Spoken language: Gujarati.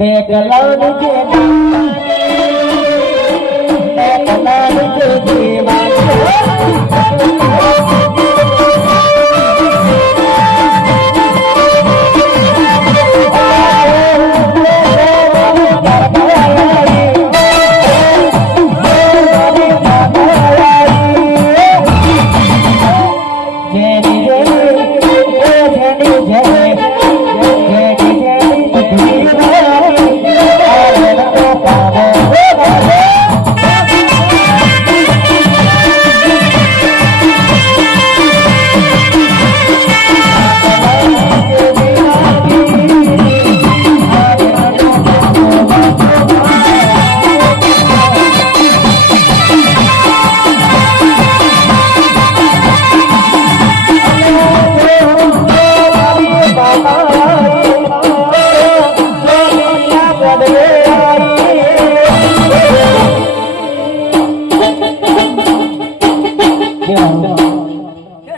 મેઘલાની જે મેઘલાની Yeah.